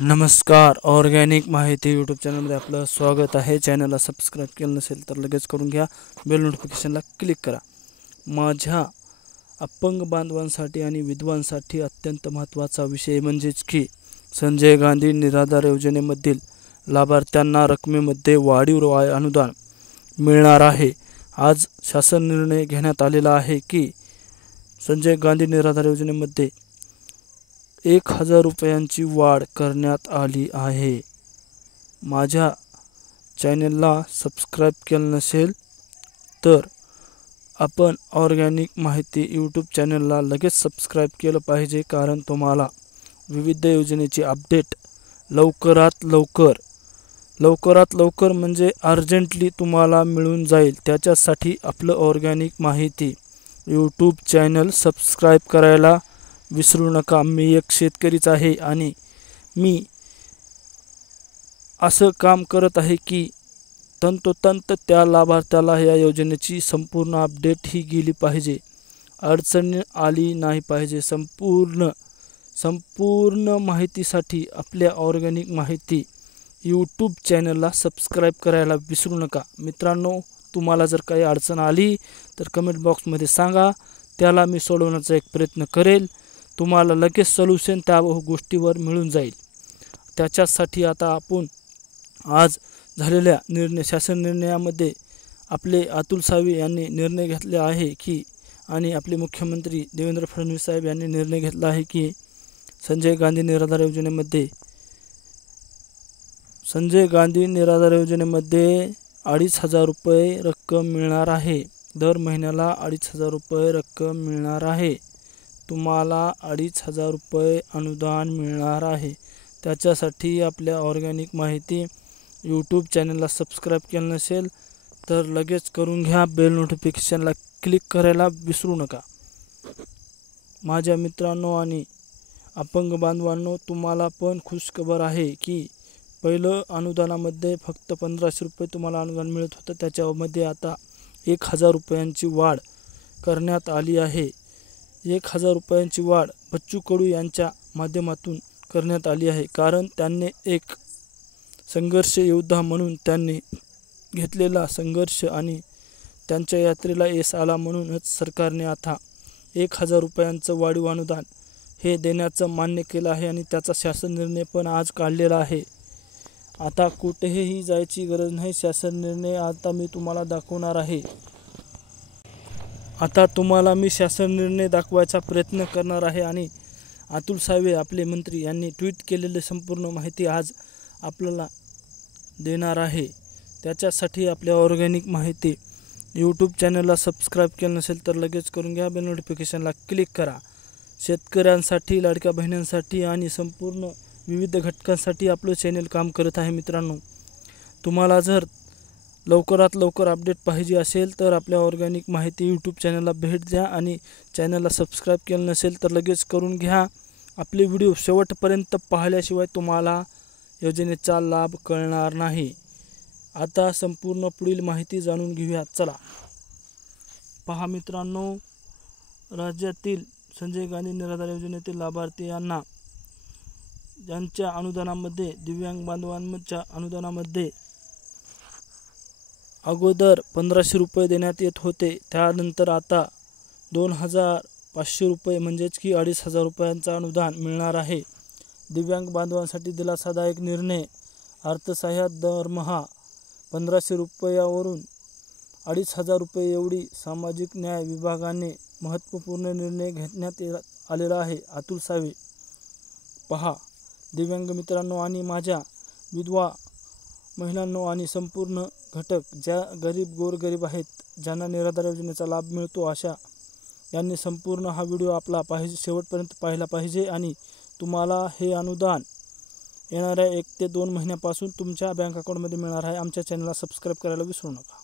नमस्कार, ऑर्गॅनिक माहिती यूट्यूब चॅनलमध्ये आपलं स्वागत आहे। चॅनलला सबस्क्राईब केलं नसेल तर लगेच करून घ्या, बेल नोटिफिकेशनला क्लिक करा। माझ्या अपंग बांधवांसाठी आणि विधवांसाठी अत्यंत महत्त्वाचा विषय म्हणजेच की संजय गांधी निराधार योजनेमधील लाभार्थ्यांना रकमेमध्ये वाढीव अनुदान मिळणार आहे। आज शासन निर्णय घेण्यात आलेला आहे की संजय गांधी निराधार योजनेमध्ये 1000 रुपयांची वाढ करण्यात आली आहे। माझ्या चॅनलला सबस्क्राईब केलं नसेल तर आपण ऑर्गॅनिक माहिती यूट्यूब चॅनलला लगेच सबस्क्राईब केलं पाहिजे, कारण तुम्हाला विविध योजनेची अपडेट लवकरात लवकर म्हणजे अर्जंटली तुम्हाला मिळून जाईल। त्याच्यासाठी आपलं ऑर्गॅनिक माहिती यूट्यूब चॅनल सबस्क्राईब करायला विसरू नका। मी एक शेतकरीच आहे आणि मी असं काम करत आहे की तंतोतंत त्या लाभार्थ्याला या योजनेची संपूर्ण अपडेट ही गेली पाहिजे, अडचण आली नाही पाहिजे। संपूर्ण माहितीसाठी आपल्या ऑर्गॅनिक माहिती यूट्यूब चॅनलला सबस्क्राईब करायला विसरू नका। मित्रांनो, तुम्हाला जर काही अडचण आली तर कमेंट बॉक्समध्ये सांगा, त्याला मी सोडवण्याचा एक प्रयत्न करेल। तुम्हाला लगेच सोल्युशन त्या गोष्टीवर मिळून जाईल। त्याच्यासाठी आता आपण आज झालेल्या शासन निर्णयामध्ये आपले अतुल सावे यांनी निर्णय घेतला आहे की आणि आपले मुख्यमंत्री देवेंद्र फडणवीस साहेब यांनी निर्णय घेतला आहे की संजय गांधी निराधार योजनेमध्ये 2500 रुपये रक्कम मिळणार आहे। दर महिन्याला 2500 रुपये रक्कम मिळणार आहे। तुम्हाला 2500 रुपये अनुदान मिळणार आहे। त्याच्यासाठी आपल्या ऑर्गॅनिक माहिती यूट्यूब चॅनलला सबस्क्राईब केलं नसेल तर लगेच करून घ्या, बेल नोटिफिकेशनला क्लिक करायला विसरू नका। माझ्या मित्रांनो आणि अपंग बांधवांनो, तुम्हाला पण खुशखबर आहे की पहिलं अनुदानामध्ये फक्त 1500 रुपये तुम्हाला अनुदान मिळत होतं, त्याच्यामध्ये आता 1000 रुपयांची वाढ करण्यात आली आहे। 1000 रुपयांची वाढ बच्चू कडू यांच्या माध्यमातून करण्यात आली आहे, कारण त्यांनी एक संघर्ष योद्धा म्हणून त्यांनी घेतलेला संघर्ष आणि त्यांच्या यात्रेला यश आला, म्हणूनच सरकारने आता 1000 रुपयांचं वाढीव अनुदान हे देण्याचं मान्य केलं आहे आणि त्याचा शासन निर्णय पण आज काढलेला आहे। आता कुठेही जायची गरज नाही, शासन निर्णय आता मी तुम्हाला दाखवणार आहे। आता तुम्हाला मी शासन निर्णय दाखवायचा प्रयत्न करणार आहे आणि अतुल सावे आपले मंत्री यांनी ट्विट केलेली संपूर्ण माहिती आज आपल्याला देणार आहे। त्याच्यासाठी आपल्या ऑर्गॅनिक माहिती यूट्यूब चॅनलला सबस्क्राईब केलं नसेल तर लगेच करून घ्या, बेल नोटिफिकेशनला क्लिक करा। शेतकऱ्यांसाठी, लाडक्या बहिणींसाठी आणि संपूर्ण विविध घटकांसाठी आपलं चॅनल काम करत आहे। मित्रांनो, तुम्हाला जर लवकरात लवकर अपडेट पाहिजे असेल तर आपल्या ऑर्गॅनिक माहिती यूट्यूब चॅनलला भेट द्या आणि चॅनलला सबस्क्राईब केलं नसेल तर लगेच करून घ्या। आपले व्हिडिओ शेवटपर्यंत पाहिल्याशिवाय तुम्हाला योजनेचा लाभ कळणार नाही। आता संपूर्ण पुढील माहिती जाणून घेऊया, चला। पहा मित्रांनो, राज्यातील संजय गांधी निराधार योजनेतील लाभार्थी यांना ज्यांच्या अनुदानामध्ये दिव्यांग बांधवांच्या अनुदानामध्ये अगोदर 1500 रुपये देण्यात येत होते, त्यानंतर आता 2500 रुपये म्हणजेच की 2500 रुपयांचा अनुदान मिळणार आहे। दिव्यांग बांधवांसाठी दिलासादायक निर्णय, अर्थसहाय्य दरमहा 1500 रुपयावरून 2500 रुपये एवढी सामाजिक न्याय विभागाने महत्त्वपूर्ण निर्णय घेण्यात आलेला आहे। अतुल सावे, पहा दिव्यांग मित्रांनो आणि माझ्या विधवा महिलांनो आणि संपूर्ण घटक ज्या गोरगरीब आहेत, ज्यांना निराधार योजनेचा लाभ मिळतो, अशा यांनी संपूर्ण हा व्हिडिओ आपला शेवटपर्यंत पाहिला पाहिजे आणि तुम्हाला हे अनुदान येणाऱ्या 1 ते 2 महिन्यापासून तुमच्या बँक अकाउंटमध्ये मिळणार आहे। आमच्या चॅनलला सबस्क्राईब करायला विसरू नका।